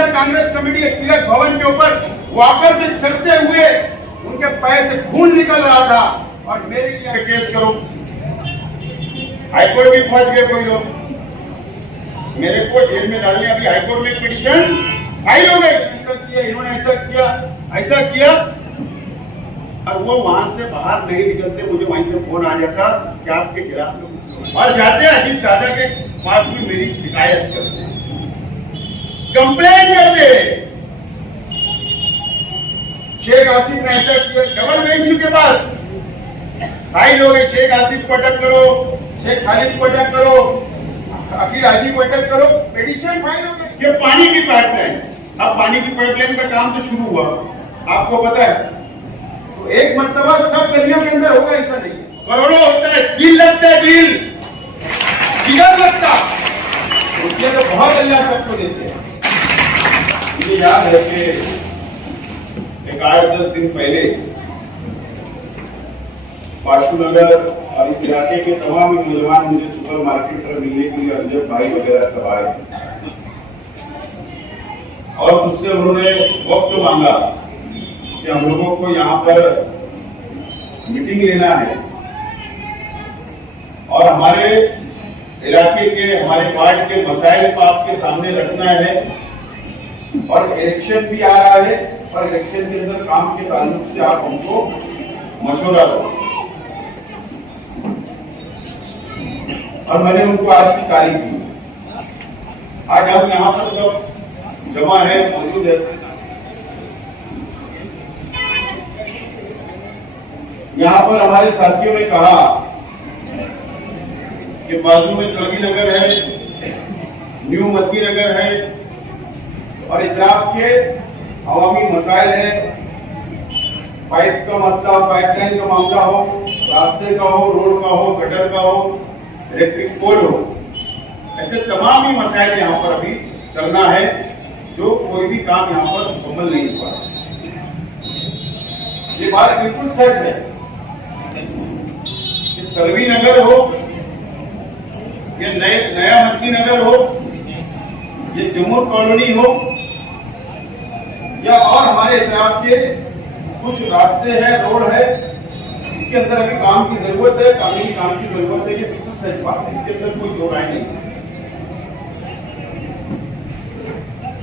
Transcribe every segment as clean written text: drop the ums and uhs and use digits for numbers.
अंदर कांग्रेस कमेटी के तिलक भवन के ऊपर वॉकर से चलते हुए उनके पैर से खून निकल रहा था और मेरे लिए केस करो। हाईकोर्ट भी पहुंच गए कोई लोग, मेरे को जेल में डालने अभी हाईकोर्ट में पिटीशन फाइल हो गई, ऐसा किया इन्होंने, ऐसा किया और वो वहां से बाहर नहीं निकलते, मुझे वहीं से फोन आ जाता कि आपके खिलाफ में कुछ लोग और जाते अजीत दादा के पास भी मेरी शिकायत करते, कंप्लेन करते। शेख आसिफ ने ऐसा किया, डबल बेंच के पास फाइल हो गई, शेख आसिफ को अटक करो, शेख खालिद को अटक करो, अकील हाजी को अटक करो, पिटीशन फाइल हो गई। ये पानी की पाइपलाइन, अब पानी की पाइपलाइन का काम तो शुरू हुआ, आपको पता है, तो एक मर्तबा सब गलियों के अंदर होगा ऐसा नहीं, करोड़ों होता है, दिल लगता है, दिल जिगर लगता, इसलिए तो बहुत अल्लाह सबको देते हैं। मुझे याद है कि एक 8-10 दिन पहले पाशुनगर और इस इलाके के तमाम नौजवान मुझे सुपर मार्केट पर मिलने के लिए अजब भाई वगैरह सब आए और मुझसे उन्होंने वक्त मांगा कि हम लोगों को यहाँ पर मीटिंग लेना है और हमारे इलाके के, हमारे वार्ड के मसाइल को आपके सामने रखना है और इलेक्शन भी आ रहा है और इलेक्शन के अंदर काम के ताल्लुक से आप हमको मशवरा दो। और मैंने उनको आज की तारीख दी, आज हम यहाँ पर सब जमा है, मौजूद है। यहाँ पर हमारे साथियों ने कहा कि बाजू में कलगी नगर है, न्यू मदनी नगर है और इतराफ के अवामी मसाइल है, पाइप का मसला हो, पाइपलाइन का मामला हो, रास्ते का हो, रोड का हो, गटर का हो, इलेक्ट्रिक पोल हो, ऐसे तमाम ही मसाइल यहाँ पर अभी करना है, जो कोई भी काम यहाँ पर मुकम्मल नहीं हुआ। ये बात बिल्कुल सच है कि तलवी नगर हो, ये नया मदनी नगर हो, ये जमुर कॉलोनी हो या और हमारे इतराफ के कुछ रास्ते हैं, रोड है, इसके अंदर अभी काम की जरूरत है, कानूनी काम की जरूरत है, ये बिल्कुल सच बात है, इसके अंदर कोई दो राय नहीं है।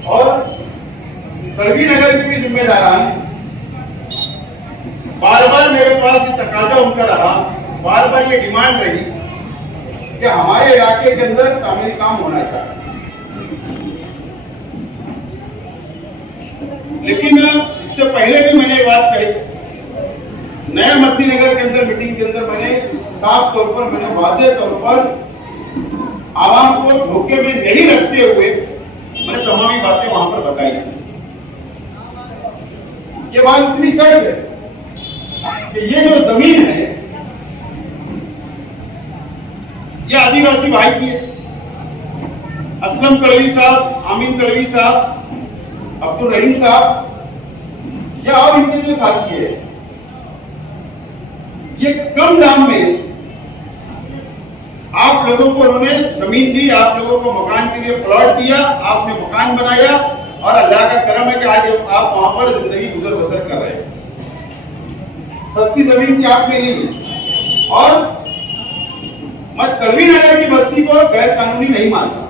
और तलवी नगर की भी जिम्मेदारान बार बार मेरे पास ये तकाजा उनका रहा, बार बार ये डिमांड रही कि हमारे इलाके के अंदर तामीरी काम होना चाहिए। लेकिन इससे पहले भी मैंने बात कही, नया मदनी नगर के अंदर मीटिंग के अंदर मैंने साफ तौर पर, मैंने वाज़ेह तौर पर आवाम को धोखे में नहीं रखते हुए मैंने तमाम बातें वहां पर बताई थी। ये बात इतनी सच है कि ये जो जमीन है ये आदिवासी भाई की है। असलम तड़वी साहब, आमीन तड़वी साहब, अब्दुल रहीम साहब या और इनके जो साथी है, ये कम दाम में आप लोगों को उन्होंने जमीन दी, आप लोगों को मकान के लिए प्लॉट दिया, आपने मकान बनाया और अल्लाह का करम है कि आज आप वहां पर जिंदगी गुजर बसर कर रहे हैं। सस्ती जमीन की आपने ली और मैं तलवी नगर की बस्ती को गैर कानूनी नहीं मानता,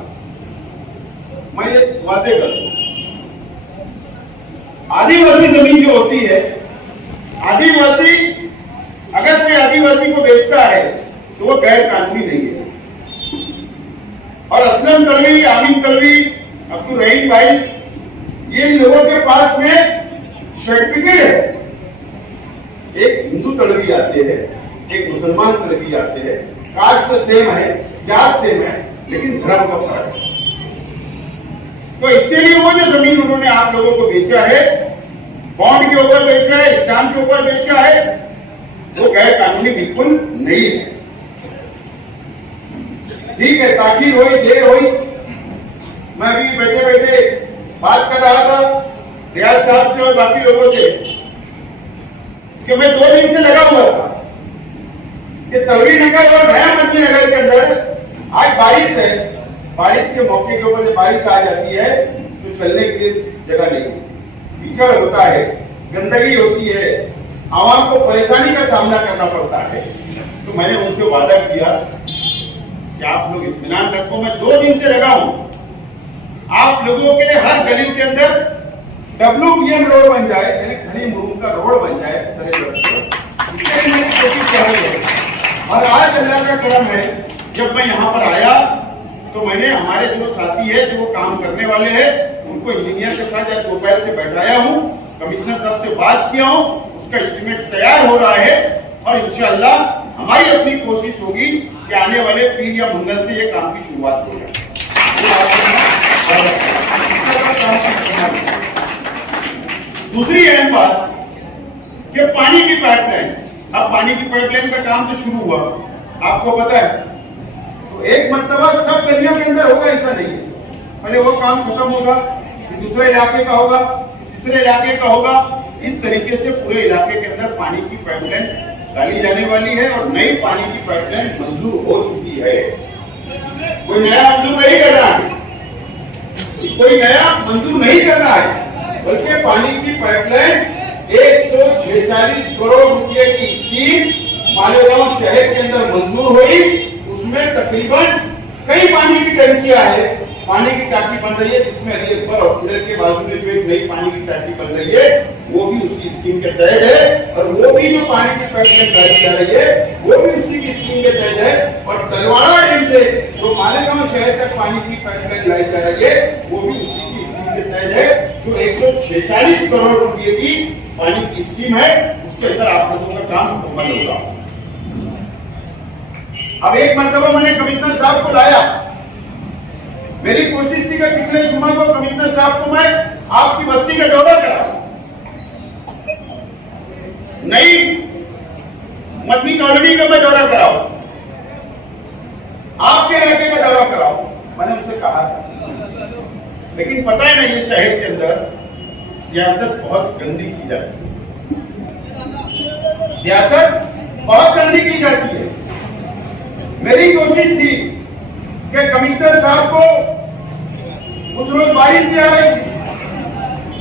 मैं ये वाज़ेह कर दूं। आदिवासी जमीन जो होती है, आदिवासी अगर कोई आदिवासी को बेचता है तो वो गैर कानूनी नहीं है। और असलम तलवी, आमीन तलवी, अब्दुल रहीम भाई, ये लोगों के पास में सर्टिफिकेट है। एक हिंदू तलवी आते हैं, एक मुसलमान तलवी आते हैं, कास्ट तो सेम है, जात सेम है, लेकिन धर्म का फर्क है। तो इसके लिए वो जो जमीन उन्होंने आप लोगों को बेचा है, बॉन्ड के ऊपर बेचा है, स्टाम्प के ऊपर बेचा है, वो गैर कानूनी बिल्कुल नहीं है। ठीक है, ताखीर हुई, देर हुई, मैं भी बैठे बैठे बात कर रहा था रियाज साहब से और बाकी लोगों से कि मैं 2 दिन से लगा हुआ था कि तलवी नगर और नया मदनी नगर के अंदर आज बारिश है, बारिश के मौके के ऊपर जब बारिश आ जाती है तो चलने के लिए जगह नहीं होती, कीचड़ होता है, गंदगी होती है, आवाम को परेशानी का सामना करना पड़ता है। तो मैंने उनसे वादा किया कि आप लोग इत्मीनान रखो, मैं 2 दिन से लगा हूं, आप लोगों के हर गली के अंदर WBM रोड बन जाए, यानी खड़ी मुरुम का रोड बन जाए सरे रस्ते, इसके लिए मैंने कोशिश कर रही है। और आज अल्लाह का करम है, जब मैं यहाँ पर आया तो मैंने हमारे जो साथी है, जो काम करने वाले हैं, उनको इंजीनियर के साथ आज दोपहर से बैठाया हूँ, कमिश्नर साहब से बात किया हूँ, उसका एस्टिमेट तैयार हो रहा है और इंशाअल्लाह हमारी अपनी कोशिश होगी कि आने वाले पीर या मंगल से ये काम की शुरुआत हो जाए। दूसरी अहम बात कि पानी की पाइपलाइन, अब पानी की पाइपलाइन का काम तो शुरू हुआ, आपको पता है, तो एक मर्तबा सब गलियों के अंदर होगा ऐसा नहीं है, पहले वो काम खत्म होगा, फिर दूसरे इलाके का होगा, तीसरे इलाके का होगा, इस तरीके से पूरे इलाके के अंदर पानी की पाइपलाइन डाली जाने वाली है और नई पानी की पाइपलाइन मंजूर हो चुकी है। कोई नया मंजूर नहीं कर रहा है, कोई नया मंजूर नहीं कर रहा है, बल्कि पानी की पाइपलाइन 146 करोड़ रुपए की स्कीम मालेगांव शहर के अंदर मंजूर हुई। उसमें तकरीबन कई पानी की टंकियां है, पानी की टाकी बन रही है, जिसमें अली अकबर हॉस्पिटल के बाजू में जो एक नई पानी की टाकी बन रही है वो भी उसी स्कीम के तहत है, और वो भी जो पानी की पाइपलाइन डाली जा रही है वो भी उसी की स्कीम के तहत है। और तलवाड़ा डैम से जो मालेगांव शहर तक पानी की पाइपलाइन लाई जा रही है वो भी उसी की स्कीम के तहत है, जो 146 करोड़ रुपए की पानी की स्कीम है, उसके अंदर आप लोगों का काम मुकम्मल होगा। अब एक मरतबा मैंने कमिश्नर साहब को लाया, मेरी कोशिश थी कि पिछले जुम्मे को कमिश्नर साहब को मैं आपकी बस्ती का दौरा कराऊं, नई मदनी कॉलोनी का मैं दौरा कराऊं, आपके इलाके का दौरा कराऊं, मैंने उनसे कहा था। लेकिन पता है ना, ये शहर के अंदर सियासत बहुत गंदी की जाती है, सियासत बहुत गंदी की जाती है। मेरी कोशिश थी कि कमिश्नर साहब को उस रोज बारिश भी आ रही थी,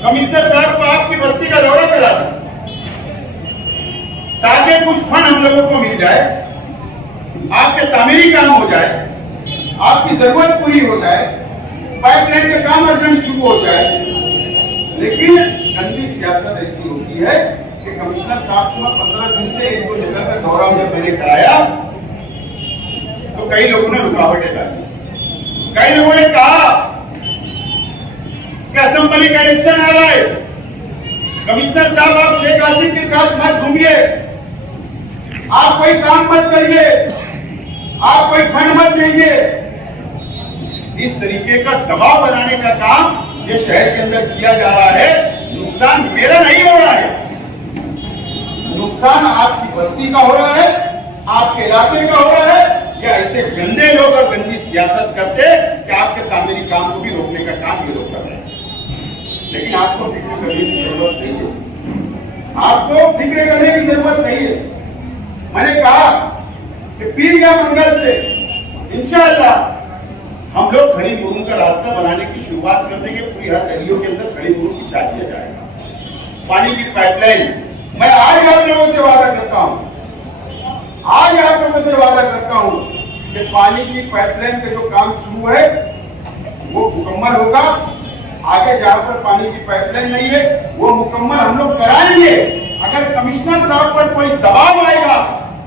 कमिश्नर साहब को आपकी बस्ती का दौरा करा था ताकि कुछ फंड हम लोगों को मिल जाए, आपके तामीरी काम हो जाए, आपकी जरूरत पूरी हो जाए, पाइपलाइन का काम अर्जेंट शुरू हो जाए। लेकिन गंदी सियासत ऐसी होती है कि कमिश्नर साहब को 15 दिन से 1-2 जगह का दौरा जब मैंने कराया तो कई लोगों ने रुकावटें डाली, कई लोगों ने कहा कि असेंबली का इलेक्शन आ रहा है, कमिश्नर साहब आप शेख आसिफ के साथ मत घूमिए, आप कोई काम मत करिए, आप कोई फंड मत देंगे। इस तरीके का दबाव बनाने का काम ये शहर के अंदर किया जा रहा है। नुकसान मेरा नहीं हो रहा है, नुकसान आपकी बस्ती का हो रहा है, आपके इलाके का हो रहा है, या ऐसे गंदे लोग और गंदी सियासत करते कि आपके तामीरी काम को भी रोकने का काम ये लोग कर रहे हैं। लेकिन आपको फिक्र करने की जरूरत नहीं है, आपको फिक्र करने की जरूरत नहीं है। मैंने कहा कि पीर या मंगल से इंशाअल्लाह हम लोग खड़ी मुरुम का रास्ता बनाने की शुरुआत कर देंगे। पूरी हर गलियों के अंदर खड़ी मुरुम बिछा दिया जाएगा। पानी की पाइपलाइन, मैं आज आप लोगों से वादा करता हूं, आज आप लोगों से वादा करता हूं कि पानी की पाइपलाइन का जो काम शुरू है वो मुकम्मल होगा। आगे जहां पर पानी की पाइपलाइन नहीं है वो मुकम्मल हम लोग कराएंगे। अगर कमिश्नर साहब पर कोई दबाव आएगा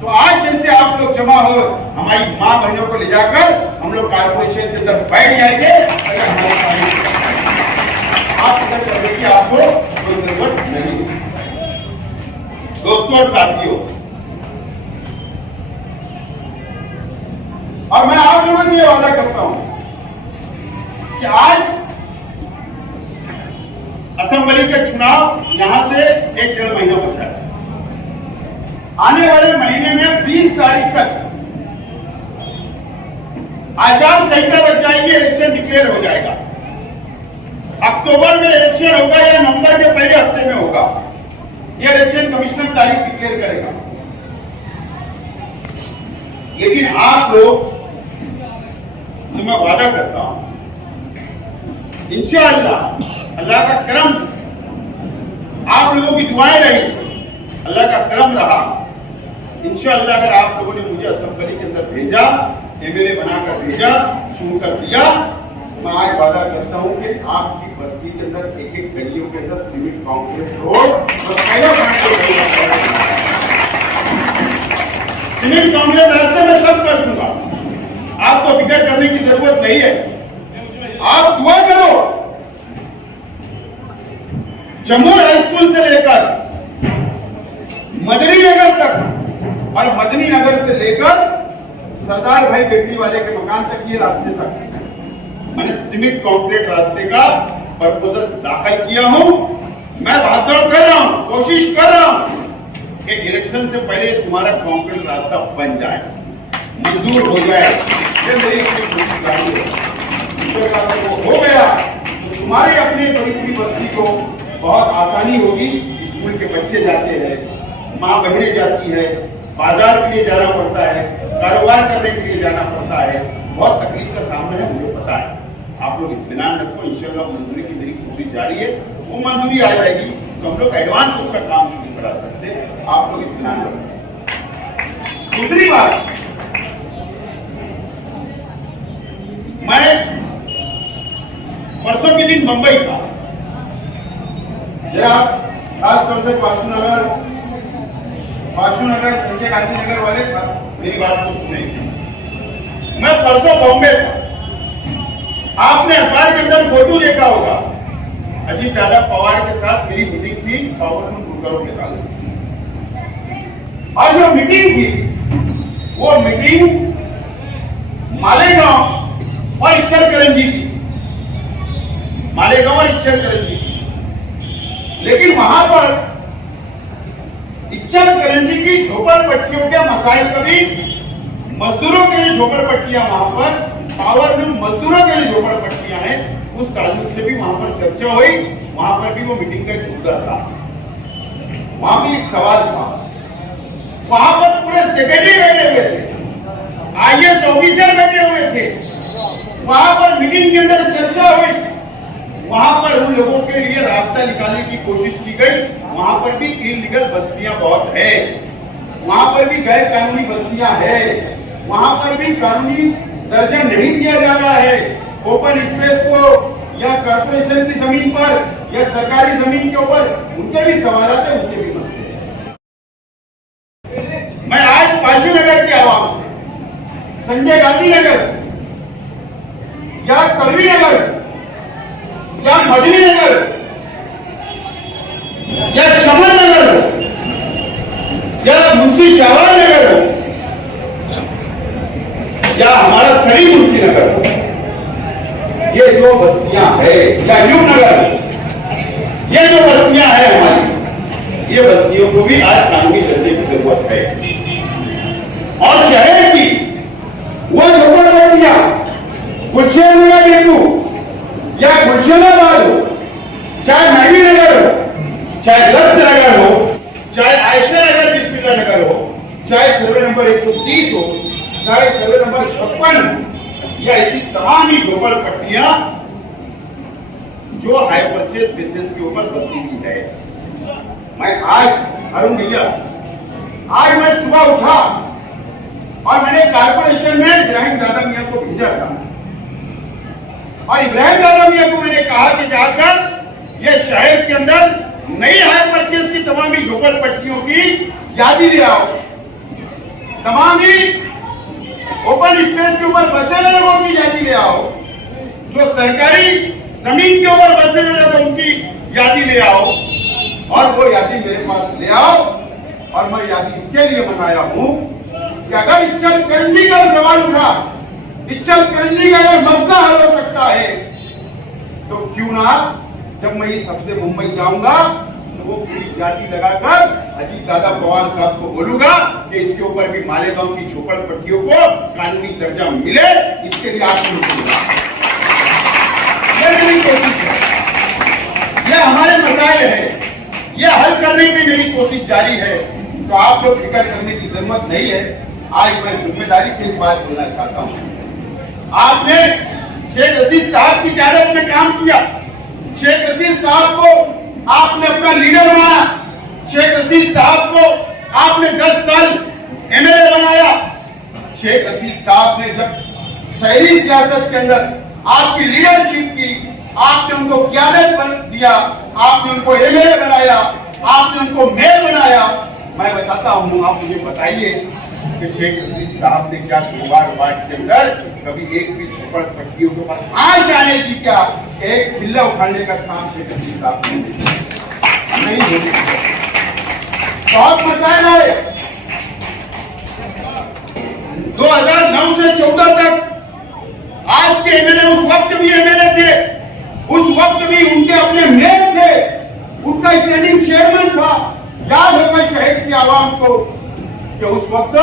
तो आज जैसे आप लोग जमा हो, हमारी मां बहनों को ले जाकर हम लोग कारपोरेशन के अंदर बैठ जाएंगे। अगर हमारे आप करने की आपको कोई जरूरत नहीं। दोस्तों और साथियों, और मैं आप लोगों से ये वादा करता हूं कि आज असेंबली का चुनाव यहां से 1-1.5 महीना बचा है। आने वाले महीने में 20 तारीख तक आचार संहिता लग जाएगी, इलेक्शन डिक्लेयर हो जाएगा। अक्टूबर में इलेक्शन होगा या नवंबर के पहले हफ्ते में होगा, यह इलेक्शन कमिश्नर तारीख डिक्लेयर करेगा। लेकिन आप लोग आपसे मैं वादा करता हूं, इंशाअल्लाह अल्लाह का करम, आप लोगों की दुआएं रही, अल्लाह का करम रहा, इंशाअल्लाह अगर आप लोगों ने मुझे असेंबली के अंदर भेजा, एमएलए बनाकर भेजा, चुनकर दिया, मैं आज वादा करता हूं कि आपकी बस्ती के अंदर एक एक गलियों के अंदर cement concrete road cement concrete रास्ते में सब कर दूंगा, आपको फिक्र करने की जरूरत नहीं है। आप दुआ करो, जम्मू हाई स्कूल से लेकर मदनी नगर तक और मदनी नगर से लेकर सरदार भाई बेटी वाले के मकान तक, ये रास्ते तक मैंने सीमेंट कंक्रीट रास्ते का प्रपोजल दाखिल किया हूं। मैं भागदौड़ कर रहा हूं, कोशिश कर रहा हूं कि इलेक्शन से पहले तुम्हारा कंक्रीट रास्ता बन जाए, मंजूर हो जाए। ये मेरी हो गया तो तुम्हारे अपने बड़ी बस्ती को बहुत आसानी होगी। स्कूल के बच्चे जाते हैं, माँ बहनें जाती है, बाजार के लिए जाना पड़ता है, कारोबार करने के लिए जाना पड़ता है, बहुत तकलीफ का सामना है, मुझे पता है। आप लोग इत्मीनान रखो, इंशाल्लाह मंजूरी की मेरी कोशिश जारी है, वो मंजूरी आ जाएगी तो हम लोग एडवांस उसका काम शुरू करा सकते हैं। आप लोग इत्मीनान रखो। दूसरी बात, मैं परसों के दिन मुंबई था, जरा खासतौर से वासुनगर संजय गांधी नगर वाले था, मेरी बात को सुने। मैं परसों बॉम्बे था, आपने अखबार के अंदर फोटो देखा होगा, अजीत दादा पवार के साथ मेरी मीटिंग थी पावरलूम गुरुकरों के ताल्लुक। और जो मीटिंग थी वो मीटिंग मालेगांव और इच्चलकरंजी की, मालेगांव और इच्चलकरंजी की। लेकिन वहां पर इच्चलकरंजी की झोपड़पट्टियों के मसाइल कभी, मजदूरों के लिए झोपड़पट्टियां, वहां पर पावरलूम मजदूरों के लिए झोपड़पट्टियां हैं, उस ताल्लुक से भी वहां पर चर्चा हुई। वहां पर भी वो मीटिंग का एक मुद्दा था, वहां भी एक सवाल था। वहां पर पूरे सेक्रेटरी बैठे हुए थे, आईएएस ऑफिसर बैठे हुए थे, वहां पर मीटिंग के अंदर चर्चा हुई। वहां पर उन लोगों के लिए रास्ता निकालने की कोशिश की गई। वहां पर भी इलीगल बस्तियां बहुत है, वहां पर भी गैर कानूनी बस्तियां है, वहां पर भी कानूनी दर्जा नहीं दिया जा रहा है। ओपन स्पेस को या कॉर्पोरेशन की जमीन पर या सरकारी जमीन के ऊपर उनके भी सवाल है, उनके भी मसले हैं। मैं आज वासुनगर के आवाम से, संजय गांधी नगर या तलवी नगर या मदनी नगर या चमन नगर या मुंशी शाहबाज नगर हो या हमारा सरी मुंशी नगर हो, ये जो बस्तियां है, या युग नगर, ये जो बस्तियां है हमारी, ये बस्तियों को भी आज कानूनी दर्जे की जरूरत है। और शहर की वो झोपड़पट्टियां, गुलशन डिपू या गुलशनाबाद हो, चाहे महबी नगर हो, चाहे दत्त नगर हो, चाहे आयशा नगर बिस्मिल्लाह नगर हो, चाहे सर्वे नंबर 130 हो, चाहे सर्वे नंबर 56 या ऐसी तमाम ही झोपड़पट्टियां जो हाई परचेज बिजनेस के ऊपर बसी हुई है। मैं आज अरुण भैया, आज मैं सुबह उठा और मैंने कारपोरेशन में इब्राहिम दादा मियां को भेजा था और इब्राहिम दादा मियां को मैंने कहा कि जाकर ये शहर के अंदर नई हाई परचेज की तमाम ही झोपड़पट्टियों की यादी ले आओ, तमाम ही ओपन स्पेस के ऊपर बसे हुए लोगों की यादी ले आओ, जो सरकारी जमीन के ऊपर बसे हुए लोग उनकी यादी ले आओ, और वो यादी मेरे पास ले आओ। और मैं यादी इसके लिए बनाया हूं कि अगर इच्चलकरंजी का सवाल उठा, इच्चलकरंजी का अगर मसला हल हो सकता है, तो क्यों ना जब मैं इस हफ्ते मुंबई जाऊंगा तो वो पूरी यादी लगाकर अजीत दादा पवार साहब को बोलूंगा कि इसके ऊपर भी मालेगांव की झोपड़पट्टियों को कानूनी दर्जा मिले, इसके लिए आप मेरी कोशिश है। यह हमारे मसाइल है, यह हल करने की मेरी कोशिश जारी है, तो आप लोग फिक्र करने की जरूरत नहीं है। आज मैं जिम्मेदारी से एक बात बोलना चाहता हूं, आपने शेख रशीद साहब की क़यादत में काम किया। शेख रशीद साहब को आपने अपना लीडर माना। शेख रशीद साहब को आपने 10 साल एमएलए बनाया। शेख रशीद साहब ने जब शहरी सियासत के अंदर आपकी लीडरशिप की, आपने उनको क़यादत दिया, आपने उनको एमएलए बनाया, आपने उनको मेयर बनाया। मैं बताता हूं, आप मुझे बताइए कि शेख रशीद साहब ने क्या गोलवार वार्ड के अंदर कभी एक भी झोपड़पट्टियों के ऊपर आंच आने की क्या एक बिल्ला उठाने का काम शेख रशीद साहब ने नहीं होने दिया। बहुत मसाइल आए 2009 से 14 तक। आज के एमएलए उस वक्त भी एमएलए थे, उस वक्त भी उनके अपने मेयर थे, उनका स्टैंडिंग चेयरमैन था। याद होगा शहर की आवाम को कि उस वक्त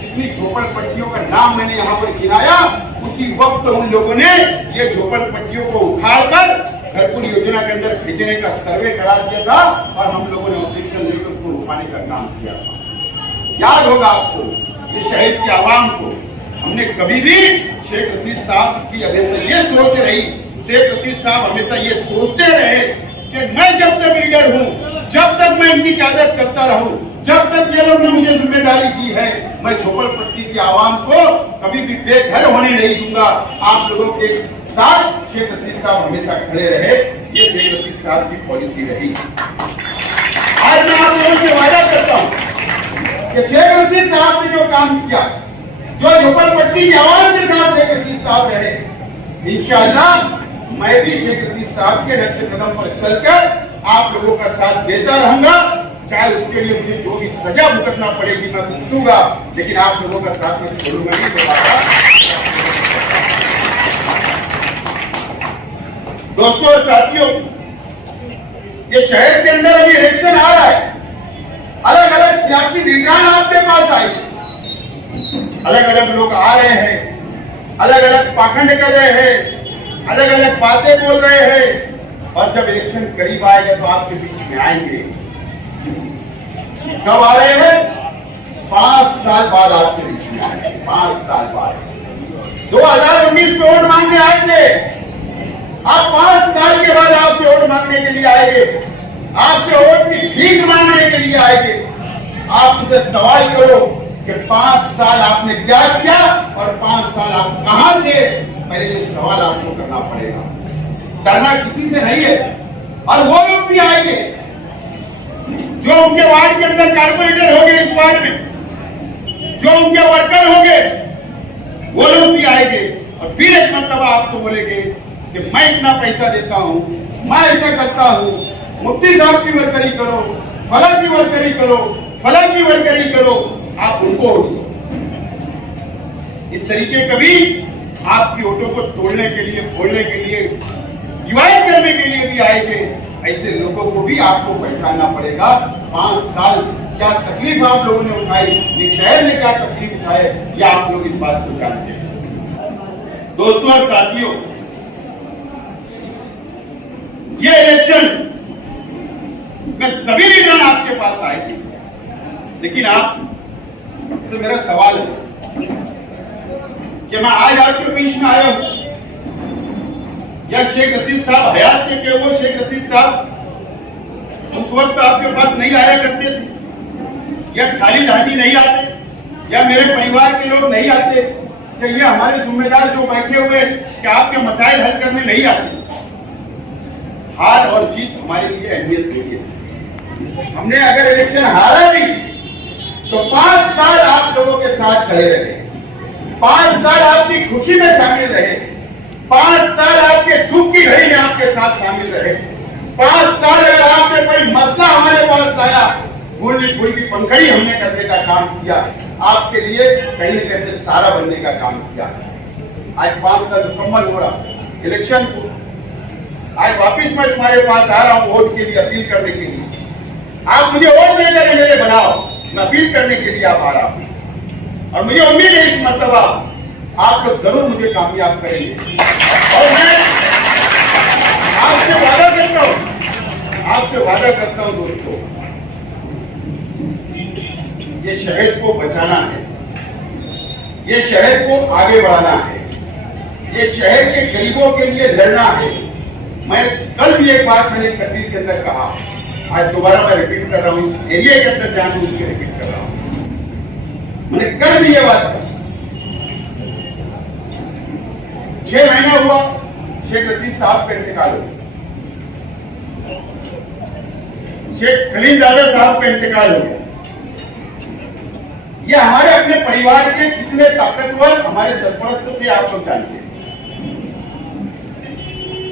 जितनी झोपड़पट्टियों का नाम मैंने यहाँ पर गिनाया, उसी वक्त उन लोगों ने ये झोपड़पट्टियों को उखाड़कर घरकुल योजना के अंदर भेजने का सर्वे करा दिया था और हम लोगों ने ऑब्जेक्शन लेकर उसको रुकाने का काम किया था। याद होगा आपको, ये शहर की आवाम को हमने कभी भी शेख रशीद साहब की हमेशा ये सोच रही, शेख रशीद साहब हमेशा ये सोचते रहे कि मैं जब तक लीडर हूं, जब तक मैं इनकी क़यादत करता रहूं, जब तक ये लोग ने मुझे जिम्मेदारी दी है, मैं झोपड़पट्टी की आवाम को कभी भी बेघर होने नहीं दूंगा। आप लोगों के साथ शेख रशीद साहब हमेशा खड़े रहे। ये शेख रशीद साहब की पॉलिसी रही। आज मैं आप लोगों से वादा करता हूं कि शेख रशीद साहब ने जो काम किया, जो झोपड़पट्टी की आवाम के साथ शेख रशीद साहब रहे, इंशाअल्लाह मैं भी शेख रशीद साहब के नक्शे कदम पर चलकर आप लोगों का साथ देता रहूंगा। चाहे उसके लिए मुझे जो भी सजा भुगतना पड़ेगी मैं भुगतूंगा, लेकिन आप लोगों का साथ मैं छोड़ूंगा नहीं। दोस्तों और साथियों, ये शहर के अंदर अभी इलेक्शन आ रहा है। अलग अलग सियासी लीडरान आपके पास आए, अलग अलग लोग आ रहे हैं, अलग अलग पाखंड कर रहे हैं, अलग अलग बातें बोल रहे हैं, और जब इलेक्शन करीब आएगा तो आपके बीच में आएंगे। कब आ रहे हैं? 5 साल बाद आपके बीच में आएंगे। 5 साल बाद 2019 में वोट मांगने आए थे, आप 5 साल के बाद आपसे वोट मांगने के लिए आएंगे, आपसे वोट की भीख मांगने के लिए आएंगे। आप मुझे सवाल करो कि 5 साल आपने क्या किया और 5 साल आप कहां थे? पहले ये सवाल आपको करना पड़ेगा। डरना किसी से नहीं है। और वो लोग भी आएंगे जो उनके वार्ड के अंदर कारपोरेटर होंगे, इस वार्ड में जो उनके वर्कर होंगे, वो लोग भी आएंगे और फिर एक मर्तबा आपको बोलेंगे कि मैं इतना पैसा देता हूं, मैं ऐसा करता हूं, मुफ्ती साहब की वर्करी करो, फला की वर्करी करो, फला की वर्करी करो। आप उनको वोट दो। इस तरीके कभी आपकी वोटों को तोड़ने के लिए, फोड़ने के लिए, डिवाइड करने के लिए भी आएंगे। ऐसे लोगों को भी आपको पहचानना पड़ेगा। 5 साल क्या तकलीफ आप लोगों ने उठाई, ये शहर ने क्या तकलीफ उठाए, ये आप लोग इस बात को जानते हैं। दोस्तों और साथियों, ये इलेक्शन में सभी लीडर आपके पास आएंगे, लेकिन आपसे मेरा सवाल है कि मैं आज आपके बीच में आया हूं, या शेख रशीद साहब हयात थे कि वो शेख रशीद साहब उस वक्त आपके पास नहीं आया करते थे, या खालिद हाजी नहीं आते, या मेरे परिवार के लोग नहीं आते, या ये हमारे जिम्मेदार जो बैठे हुए कि आपके मसाइल हल करने नहीं आते। हार और जीत हमारे लिए अहमियत नहीं है। हमने अगर इलेक्शन हारा भी तो 5 साल आप लोगों के साथ खड़े रहे, 5 साल आपकी खुशी में शामिल रहे, 5 साल आपके दुख की घड़ी में आपके साथ शामिल रहे, 5 साल अगर आपने कोई मसला हमारे पास लाया, फूल की पंखड़ी हमने करने का काम किया, आपके लिए कहीं न कहीं सारा बनने का काम किया। आज 5 साल मुकम्मल हो रहा इलेक्शन को, आज वापिस मैं तुम्हारे पास आ रहा हूं वोट के लिए, अपील करने के लिए। आप मुझे वोट देकर मेरे बनाओ, मैं अपील करने के लिए आप आ रहा हूं, और मुझे उम्मीद है इस मर्तबा आप लोग जरूर मुझे कामयाब करेंगे। और मैं आपसे वादा करता हूं दोस्तों, ये शहर को बचाना है, ये शहर को आगे बढ़ाना है, ये शहर के गरीबों के लिए लड़ना है। मैं कल भी एक बात मैंने तकरीर के अंदर कहा, आज दोबारा मैं रिपीट कर रहा हूं, इस एरिया के अंदर जानबूझ के रिपीट कर रहा हूं। मैंने कल भी ये बात कही, 6 महीना हुआ शेख रशीद साहब का इंतकाल हो गया, शेख खलीलजादा साहब का इंतकाल हो गया। ये हमारे अपने परिवार के कितने ताकतवर हमारे सरपरस्त थे आप लोग जानते हैं,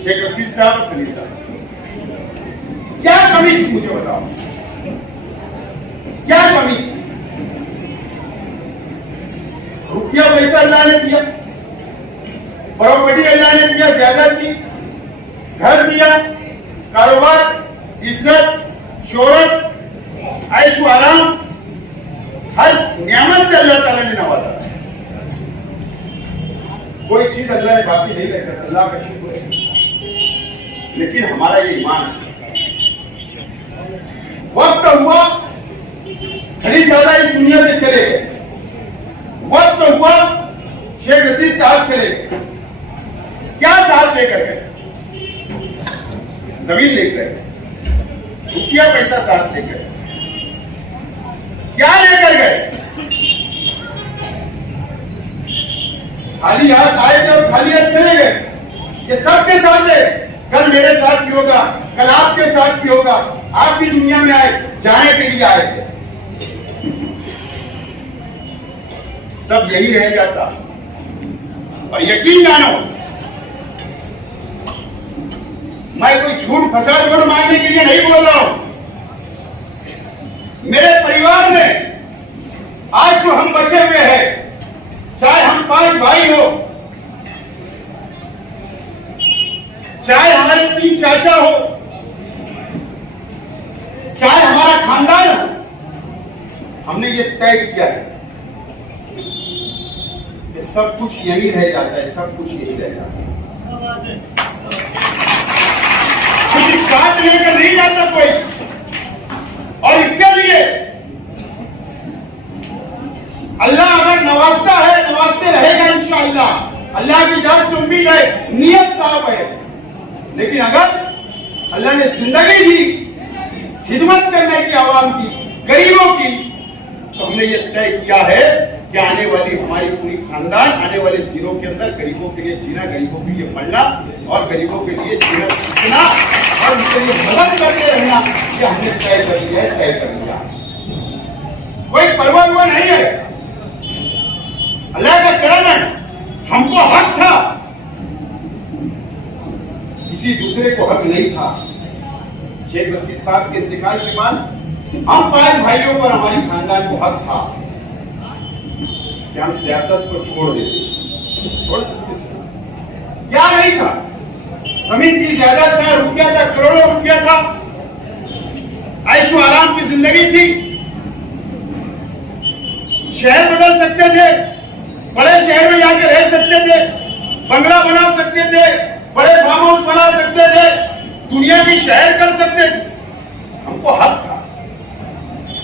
शेख रशीद साहब और खलीलजादा। क्या कमी थी मुझे बताओ, क्या कमी? रुपया पैसा अल्लाह ने दिया, प्रॉपर्टी अल्लाह ने दिया, ज्यादा की, घर दिया, कारोबार, इज्जत, शोहरत, ऐश व आराम, हर नियामत से अल्लाह ताला ने नवाजा। कोई चीज अल्लाह ने बाकी नहीं रखा, अल्लाह का शुक्र है। लेकिन हमारा ये ईमान है, वक्त हुआ खलीलजादा इस दुनिया से चले गए, वक्त हुआ शेख रशीद साहब चले गए। क्या साथ लेकर गए? जमीन लेकर गए, रुपया पैसा साथ लेकर, क्या लेकर गए? खाली हाथ आए थे और खाली हाथ चले गए। ये सबके साथ है, कल मेरे साथ भी होगा, कल आपके साथ भी होगा। आप भी दुनिया में आए, जाने के लिए आए थे, सब यही रह जाता। और यकीन जानो, मैं कोई झूठ फसाद वोट मांगने के लिए नहीं बोल रहा हूं। मेरे परिवार में आज जो हम बचे हुए हैं, चाहे हम 5 भाई हो, चाहे हमारे 3 चाचा हो, चाहे हमारा खानदान हो, हमने ये तय किया है कि सब कुछ यही रह जाता है, सब कुछ यही रह जाता है, कुछ साथ लेकर नहीं जाता कोई। और इसके लिए अल्लाह अगर नवाजता है, नवाजते रहेगा इंशाअल्लाह। अल्लाह की जात से उम्मीद है, नियत साफ है। लेकिन अगर अल्लाह ने जिंदगी दी खिदमत करने की, आवाम की, गरीबों की, तो हमने ये तय किया है कि आने वाली हमारी पूरी खानदान आने वाले दिनों के अंदर गरीबों के लिए जीना, गरीबों के लिए मरना और गरीबों के लिए जीना सीखना और उनके लिए मदद करते रहना, ये हमने तय कर लिया है, तय कर लिया। कोई परवाह हुआ नहीं है, अल्लाह का करम है। हमको हक था, किसी दूसरे को हक नहीं था। शेख रशीद साहब के इंतकाल के बाद हम 5 भाइयों पर, हमारी खानदान को हक था कि हम सियासत को छोड़ देते। छोड़ सकते क्या नहीं था? जमीन की ज्यादा था, रुपया था, करोड़ों रुपया था, ऐशो आराम की जिंदगी थी, शहर बदल सकते थे, बड़े शहर में जाकर रह सकते थे, बंगला बना सकते थे, बड़े फार्म हाउस बना सकते थे, दुनिया की शहर कर सकते थे, हमको हक था।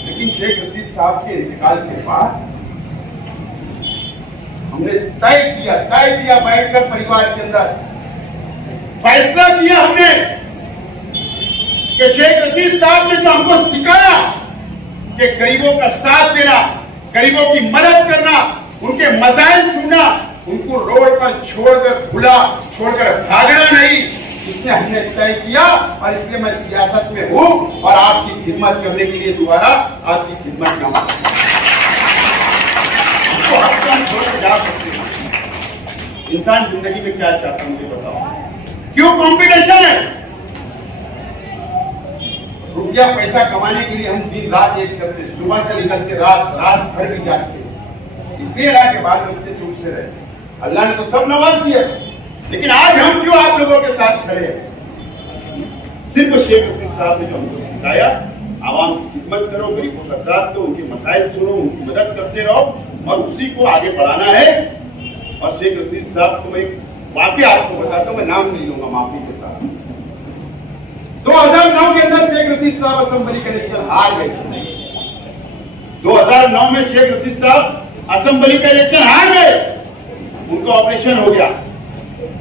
लेकिन शेख रशीद साहब के इंतकाल के बाद हमने तय किया बैठकर परिवार के अंदर फैसला किया हमने कि शेख रशीद साहब ने जो हमको सिखाया कि गरीबों का साथ देना, गरीबों की मदद करना, उनके मसाइल सुनना, उनको रोड पर छोड़कर भागना नहीं, इसने हमने तय किया। और इसलिए मैं सियासत में हूं और आपकी खिदमत करने के लिए दोबारा आपकी खिदमत में हूं। छोड़कर जा सकते हैं। इंसान जिंदगी में क्या चाहता है मुझे बताओ? क्यों कंपटीशन है? रुपया पैसा कमाने के लिए हम दिन रात एक करते, सुबह से निकलते रात भर भी जागते, इसलिए अल्लाह के बाद बच्चे सुख से रहे। अल्लाह ने तो सब नवाज दिया, लेकिन आज हम क्यों आप लोगों के साथ खड़े हैं? सिर्फ शेख रशीद साहब ने जो हमको सिखाया, आवाम की खिदमत करो, गरीबों का साथ दो, उनके मसाइल सुनो, उनकी मदद करते रहो और उसी को आगे बढ़ाना है। और शेख रशीद साहब को मैं वाकई आपको बताता हूं, मैं नाम नहीं लूंगा माफी के साथ। 2009 के अंदर शेख रशीद साहब असेंबली का इलेक्शन हार गए। 2009 में शेख रशीद साहब असेंबली का इलेक्शन हार गए, उनका ऑपरेशन हो गया,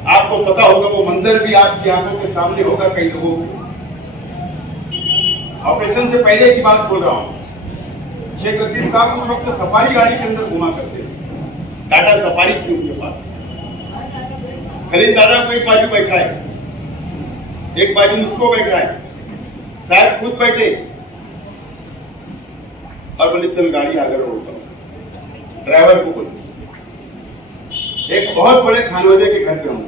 आपको पता होगा, वो मंजर भी आपकी आंखों के सामने होगा कई लोगों को। ऑपरेशन से पहले की बात बोल रहा हूं। शेख रशीद साहब उस वक्त सफारी गाड़ी के अंदर घुमा करते थे, टाटा सफारी थी उनके पास। खलील दादा को एक बाजू बैठा है, एक बाजू मुझको बैठा है, साहब खुद बैठे और बोले चल गाड़ी आगे रोकता हूं। ड्राइवर को बोले एक बहुत बड़े खानवजे के घर पे हूं,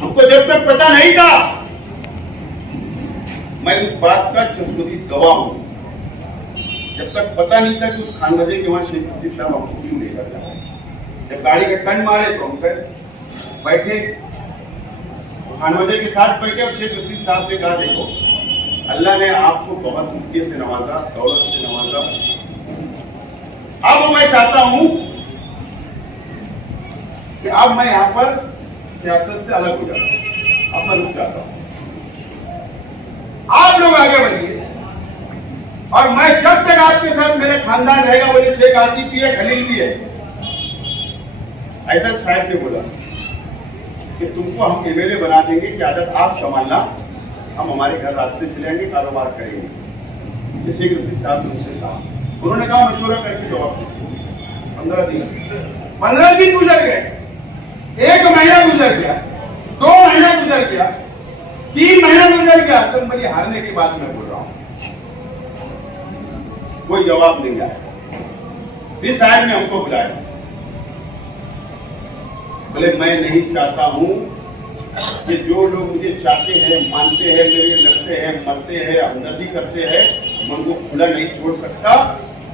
हमको जब तक पता नहीं था, मैं उस बात का चश्मदीद गवाह हूं, जब तक पता नहीं था कि उस खानवजे के वहां शेख रशीद साहब हमको क्यों लेकर जा रहे हैं। जब गाड़ी का टर्न मारे तो हम बैठे, खानवजे के साथ बैठे और शेख रशीद साहब ने कहा देखो अल्लाह ने आपको बहुत रुपये से नवाजा, दौलत से नवाजा, अब मैं चाहता हूं कि अब मैं यहां पर सियासत से अलग हो जाता हूं, अब मैं रुक जाता हूं, आप लोग आगे बढ़िए और मैं जब तक आपके साथ मेरे खानदान रहेगा, बोले शेख आसिफ भी है, खलील भी है। ऐसा साहब ने बोला कि तुमको हम एमएलए बना देंगे कि आदत आप संभालना, हम हमारे घर रास्ते चलेंगे, कारोबार करेंगे। शेख रशीद साहब ने मुझसे कहा, उन्होंने कहा मशवरा करके जवाब दीजिए। 15 दिन गुजर गए, 1 महीना गुजर गया, 2 महीना गुजर गया, 3 महीना गुजर गया। असेंबली हारने के बाद मैं बोल रहा हूं, कोई जवाब नहीं आया। फिर साहब ने हमको बुलाया, बोले मैं नहीं चाहता हूं कि जो लोग मुझे चाहते हैं, मानते हैं, मेरे लिए लड़ते हैं, मरते हैं, हमदर्दी करते हैं, मैं उनको खुला नहीं छोड़ सकता।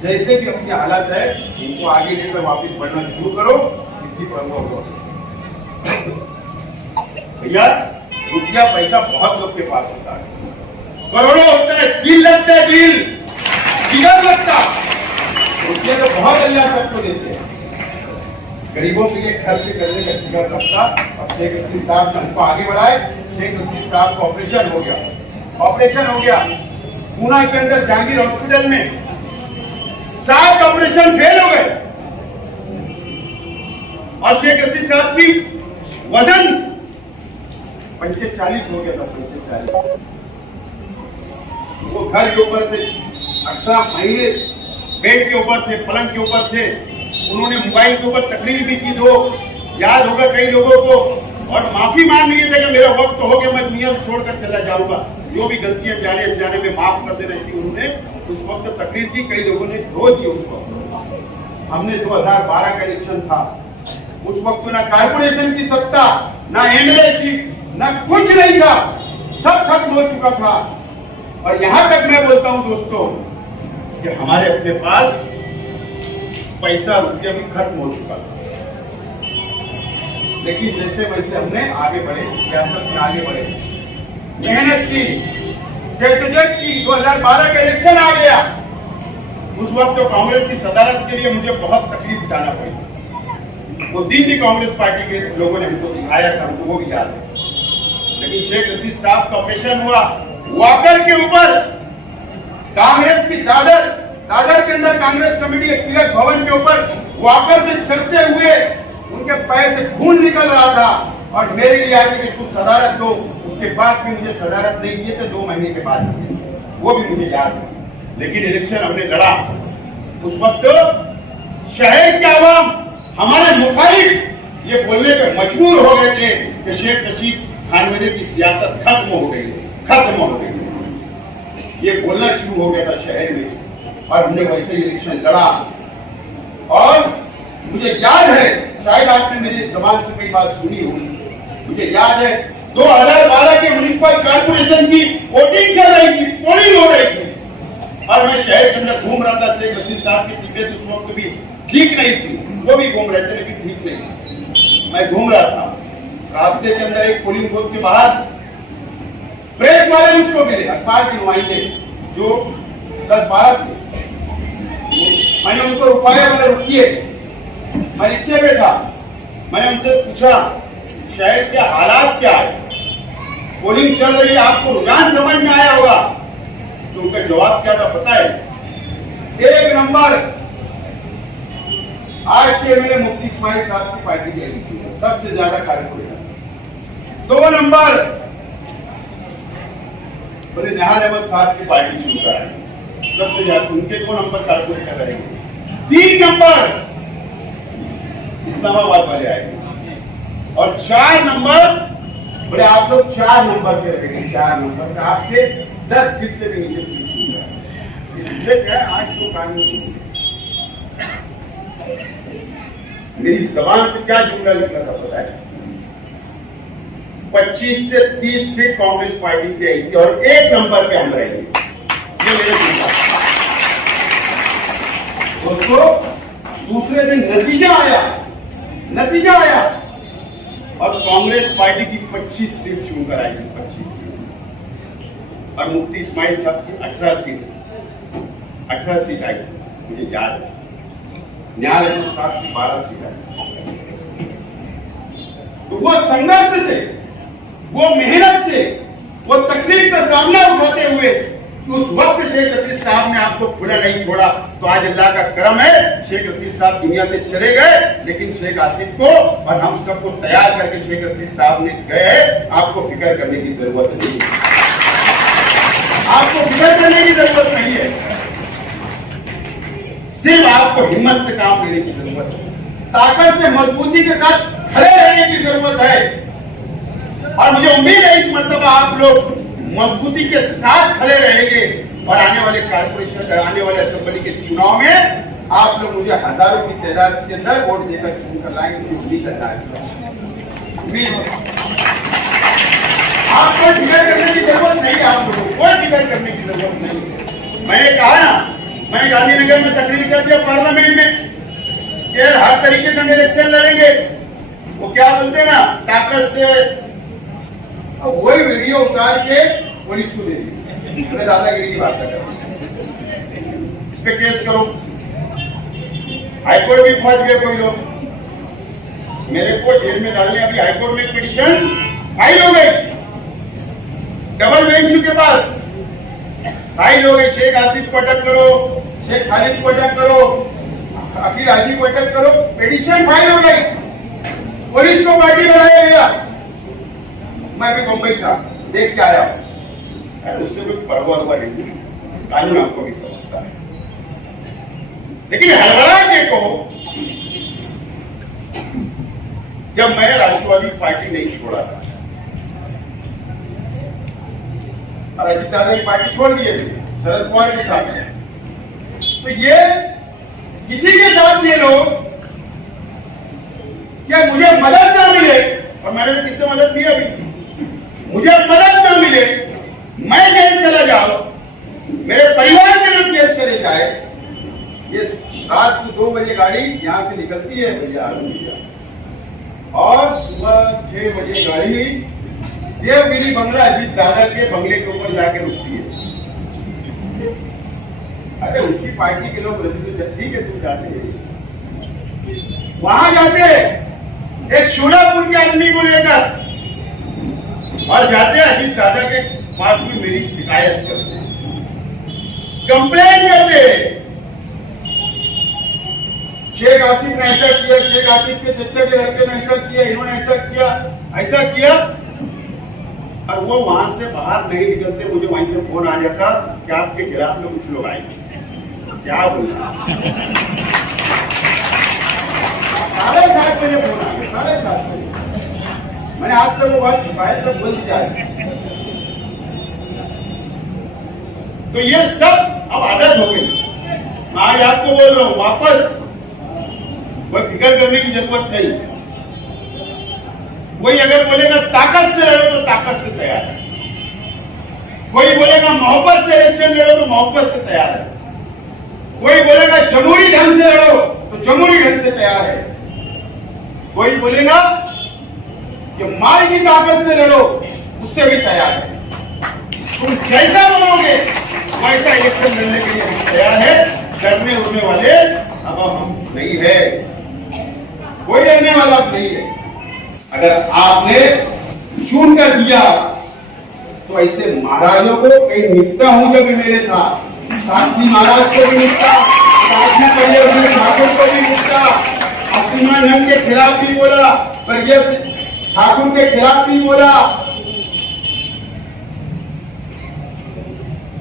जैसे भी अपनी हालत है इनको आगे लेकर वापस बढ़ना शुरू करो, इसकी परवाह करो। भैया रुपया पैसा बहुत लोग के पास होता है, करोड़ों होता है, दिल लगता है, दिल जिगर लगता, रुपया तो बहुत अल्लाह सबको देते हैं, गरीबों के लिए खर्च करने का जिगर लगता। और शेख रशीद साहब ने हमको आगे बढ़ाए। शेख रशीद साहब का ऑपरेशन हो गया पूना के अंदर जहांगीर हॉस्पिटल में। 7 ऑपरेशन फेल हो गए और शेख रशीद साहब की वजन 45 हो गया था, 45। वो घर के ऊपर थे, 18 महीने बेड के ऊपर थे, पलंग के ऊपर थे। उन्होंने मोबाइल के ऊपर तकरीर भी की, तो याद होगा कई लोगों को, और माफी मांग लिए थे कि मेरा वक्त हो गया, मैं दुनिया से छोड़कर चला जाऊंगा, जो भी गलतियां जाने अनजाने में माफ कर देना, ऐसी उन्होंने उस वक्त तकरीर की। कई लोगों ने विरोध किया उस वक्त। हमने 2012 का इलेक्शन था, उस वक्त ना कारपोरेशन की सत्ता, ना एमएलएशिप, ना कुछ नहीं था, सब खत्म हो चुका था। और यहां तक मैं बोलता हूं दोस्तों कि हमारे अपने पास पैसा रुपया भी खत्म हो चुका था, लेकिन जैसे वैसे हमने आगे बढ़े, सियासत में आगे बढ़े, मेहनत की, जद्दोजहद की। 2012 का इलेक्शन आ गया, उस वक्त तो कांग्रेस की सदारत के लिए मुझे बहुत तकलीफ उठाना पड़ी। वो दिन भी कांग्रेस पार्टी के लोगों ने हमको दिखाया था, हमको वो भी याद है। लेकिन शेख रशीद साहब का ऑपरेशन हुआ, वॉकर के ऊपर कांग्रेस की दादर के अंदर कांग्रेस कमेटी के तिलक भवन के ऊपर वॉकर से चलते हुए उनके पैर से खून निकल रहा था, और मेरे लिए आके कि इसको सदारत दो। उसके बाद भी मुझे सदारत नहीं दिए थे, 2 महीने के बाद, वो भी मुझे याद है। लेकिन इलेक्शन हमने लड़ा, उस वक्त शहर के आवाम हमारे मुखालिफ ये बोलने पे मजबूर हो गए थे कि शेख रशीद खानवजे की सियासत खत्म हो गई है, ये बोलना शुरू हो गया था शहर में। और हमने वैसे ही इलेक्शन लड़ा, और मुझे याद है, शायद आपने मेरी जबान से कई बात सुनी होगी, मुझे याद है 2012 के म्युनिसिपल कॉर्पोरेशन की वोटिंग चल रही थी, पोलिंग हो रही थी, और मैं शहर के अंदर घूम रहा था। शेख रशीद साहब की तबीयत उस वक्त भी ठीक नहीं थी, वो भी घूम रहे थे, लेकिन ठीक नहीं। मैं घूम रहा था, रास्ते के अंदर एक पोलिंग बूथ के बाहर प्रेस वाले मुझको मिले, अखबार के नुमाइंदे जो 10-12 थे। मैंने उनको रुकाया, बोले रुकिए। मैं रिक्शे पे था, मैंने उनसे पूछा शहर के हालात क्या है, पोलिंग चल रही है, आपको रुझान समझ में आया होगा? तो उनका जवाब क्या था पता है? 1 नंबर आज के मैंने मुफ्ती इस्माइल साहब की पार्टी के लिए सबसे ज्यादा कार्यकर्ता। 2 नंबर बोले निहाल अहमद साहब की पार्टी चुनता है, सबसे ज्यादा उनके 2 नंबर कार्यकर्ता रहेंगे। 3 नंबर इस्लामाबाद वाले आएंगे और 4 नंबर बोले आप लोग 4 नंबर पे रहेंगे। 4 नंबर पे आपके 10 सीट से भी नीचे सीट चुनता है। 800 कानून मेरी जबान से क्या जुमला निकला था पता है? 25 से 30 सीट कांग्रेस पार्टी की आई थी और 1 नंबर पे हम रहेंगे। ये मेरे जुमला दोस्तों। दूसरे दिन नतीजा आया और कांग्रेस पार्टी की 25 सीट चुनकर आई थी। 25 सीट और मुफ्ती इस्माइल साहब की 18 सीट आई थी, मुझे याद है। निहाल अहमद साहब की 12 सीट आई। तो वो संघर्ष से, वो मेहनत से, वो तकलीफ का सामना उठाते हुए उस वक्त शेख रशीद साहब ने आपको खुला नहीं छोड़ा। तो आज अल्लाह का करम है, शेख रशीद साहब दुनिया से चले गए, लेकिन शेख आसिफ को और हम सबको तैयार करके शेख रशीद साहब ने गए। आपको फिक्र करने की जरूरत नहीं है, आपको फिक्र करने की जरूरत नहीं है, सिर्फ आपको हिम्मत से काम लेने की जरूरत है, ताकत से, मजबूती के साथ खड़े रहने की जरूरत है। और मुझे उम्मीद है इस मर्तबा आप लोग मजबूती के साथ खड़े रहेंगे और आने वाले कारपोरेशन, आने वाले असेंबली के चुनाव में आप लोग मुझे हजारों की तादाद के अंदर वोट देकर चुन कर लाएंगे। उम्मीद है, आपको फिक्र करने की जरूरत नहीं है, आप लोगों को कोई फिक्र करने की जरूरत नहीं है। मैंने कहा ना, मैं गांधीनगर में तकरीर कर दिया पार्लियामेंट में कि हर तरीके से हम इलेक्शन लड़ेंगे। वो क्या बोलते ना, ताकत से वही वीडियो उतार के पुलिस को दे दी, दादागिरी की भाषा करो, इस पे केस करो। हाईकोर्ट भी पहुंच गए कोई लोग, मेरे को जेल में डालने। अभी हाईकोर्ट में पिटीशन फाइल हो गई, डबल बेंच के पास फाइल हो गई। शेख आसिफ को अटक करो, शेख खालिद को अटक करो, अकील हाजी को अटक करो, पिटीशन फाइल हो गई, पुलिस को पार्टी बनाया गया। मैं भी मुंबई था, देख के आया, उससे कोई परवाह हुआ नहीं, कानून आपको भी समझता है। लेकिन हड़बड़ा देखो, जब मैं राष्ट्रवादी पार्टी नहीं छोड़ा था और अजीत दादा की पार्टी छोड़ दिए थे शरद पवार के साथ, तो ये किसी के साथ ये लोग क्या मुझे मदद ना मिले, और मैंने तो किससे मदद ली अभी, मुझे मदद ना मिले, मैं जेल चला जाऊं, मेरे परिवार के लोग जेल चले जाए। ये रात को 2 बजे गाड़ी यहां से निकलती है भैया और सुबह 6 बजे गाड़ी देवगिरी बंगला अजीत दादा के बंगले के ऊपर जाके रुकती है। अरे उसकी पार्टी के लोग ठीक है, तुम जाते हैं वहां, जाते एक शोलापुर के आदमी को लेकर और जाते अजीत दादा के पास में मेरी शिकायत करते, कंप्लेन करते, शेख आसिफ ने ऐसा किया, शेख आसिफ के चचा के लड़के ने ऐसा किया, इन्होंने ऐसा किया, और वो वहां से बाहर नहीं निकलते। मुझे वहीं से फोन आ जाता कि आपके खिलाफ में कुछ लोग आएंगे। क्या बोलना, 7:30 बजे फोन आ गया, 7:30 बजे। मैंने आज तक वो बात छुपाया, तब बोल दिया। तो ये सब अब आदत हो गई। मैं आज आपको बोल रहा हूं, वापस कोई फिक्र करने की जरूरत नहीं। कोई अगर बोलेगा ताकत से लड़ो तो ताकत से तैयार है, कोई बोलेगा मोहब्बत से इलेक्शन लड़ो तो मोहब्बत से तैयार है, कोई बोलेगा जमहूरी ढंग से लड़ो तो जमहूरी ढंग से तैयार है, कोई बोलेगा कि माल की ताकत से लड़ो उससे भी तैयार है। तुम जैसा बोलोगे वैसा इलेक्शन लड़ने के लिए हम तैयार है। डरने उड़ने वाले अब हम नहीं है, कोई डरने वाला अब नहीं है। अगर आपने चुन कर दिया तो ऐसे महाराजों को कहीं निपटा हूं, जब मेरे था शास्त्री महाराज को भी निपटा, साथ में परिजन ठाकुर को भी पूछा, आसिमान के खिलाफ भी बोला, परवेज ठाकुर के खिलाफ भी बोला।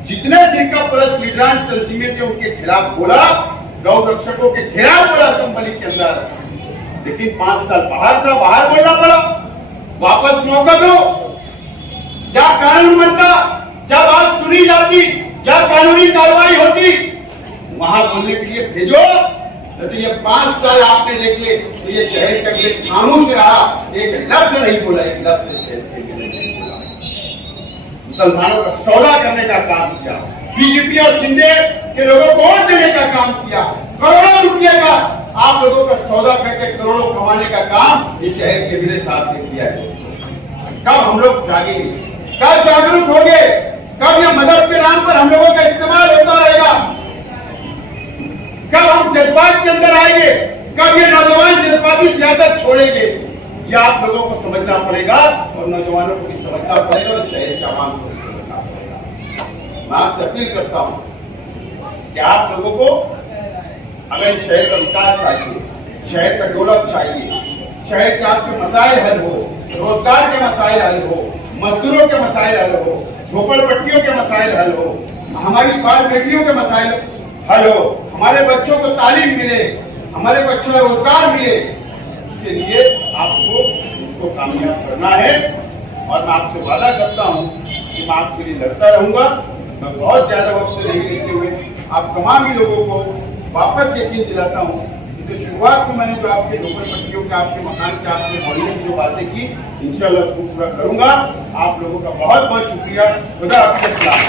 जितने फिरका परस्त लीडरान तंजीमें थे उनके खिलाफ बोला, गौ रक्षकों के खिलाफ बोला असेंबली के अंदर। लेकिन 5 साल बाहर था, बाहर बोलना पड़ा। वापस मौका दो, क्या कानून बनता, जब बात सुनी जाती, जब कानूनी कार्रवाई होती, वहां बोलने के लिए भेजो। तो ये 5 साल आपने देख लिए तो ये शहर का लिए खामोश रहा, एक लफ्ज नहीं बोला, एक लफ्ज मुसलमानों का सौदा करने का काम किया, बीजेपी और शिंदे के लोगों को वोट देने का काम किया, करोड़ों रुपए का आप लोगों का सौदा करके करोड़ों कमाने का काम ये शहर के मेरे साथ में किया है। कब हम लोग जागेंगे, कब जागरूक होंगे, कब ये मजहब के नाम पर हम लोगों का इस्तेमाल होता रहेगा, कब हम जज्बात के अंदर आएंगे, कब ये नौजवान जज्बाती सियासत छोड़ेंगे, ये आप लोगों को समझना पड़ेगा और नौजवानों को भी समझना पड़ेगा और शहर के आवाम को भी समझना पड़ेगा। मैं आपसे अपील करता हूं कि आप लोगों को अगर शहर का विकास चाहिए, शहर का डेवलप चाहिए, शहर के आपके मसाइल हल हो, रोजगार के मसाइल हल हो, मजदूरों के मसाइल हल हो, झोपड़पट्टियों के मसाइल हल हो, हमारी बाल बेटियों के मसाइल हल हो, हमारे बच्चों को तालीम मिले, हमारे बच्चों को रोजगार मिले, उसके लिए आपको उसको कामयाब करना है। और मैं आपसे वादा करता हूं कि मैं आपके लिए लड़ता रहूंगा। मैं बहुत ज्यादा वक्त नहीं लेते हुए आप तमाम ही लोगों को वापस यकीन दिलाता हूं कि तो शुरुआत में मैंने जो आपके झोपड़पट्टियों के, आपके मकान के, आपके मोहल्ले की जो बातें की, इंशाल्लाह उसको पूरा करूंगा। आप लोगों का बहुत बहुत शुक्रिया। खुदा आपके सलाम।